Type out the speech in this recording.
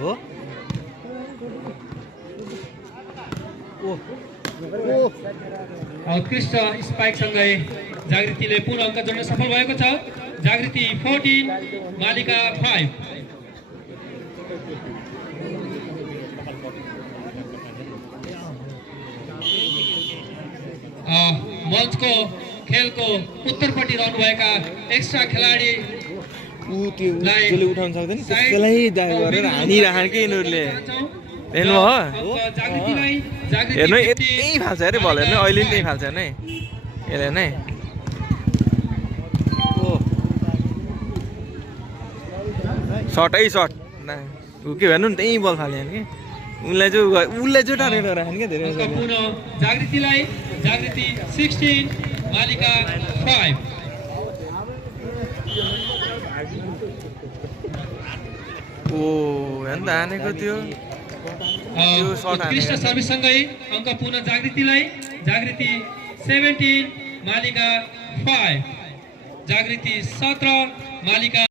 हो उत्कृष्ट स्पाइकसँगै जागृतिले पूर्ण अङ्क जोड्न सफल भएको छ। जागृति 14 मालिका 5। मञ्चको खेलको उत्तरपट्टि रहनुभएका एक्स्ट्रा खेलाडी जसले उठाउन सक्दैन त्यसलाई गरेर हानिराख्ने के यिनीहरूले हेर्नु हो हेर्नु यति फाल्छ अरे बल हेर्नु अहिले पनि त्यही फाल्छ नै यसले नै सर्टै सर्ट के भन्नु नि त्यही बल फाल्यो कि उसले चाहिँ टार्गेट राख्ने क्या धेरै जागृतिलाई जागृति 16 मालिका 5। ओ हेर्नु त हानेको त्यो उत्कृष्ट सर्भिससँगै अङ्क पुनः जागृतिलाई जागृति 17 मालिका 5 जागृति 17 मालिका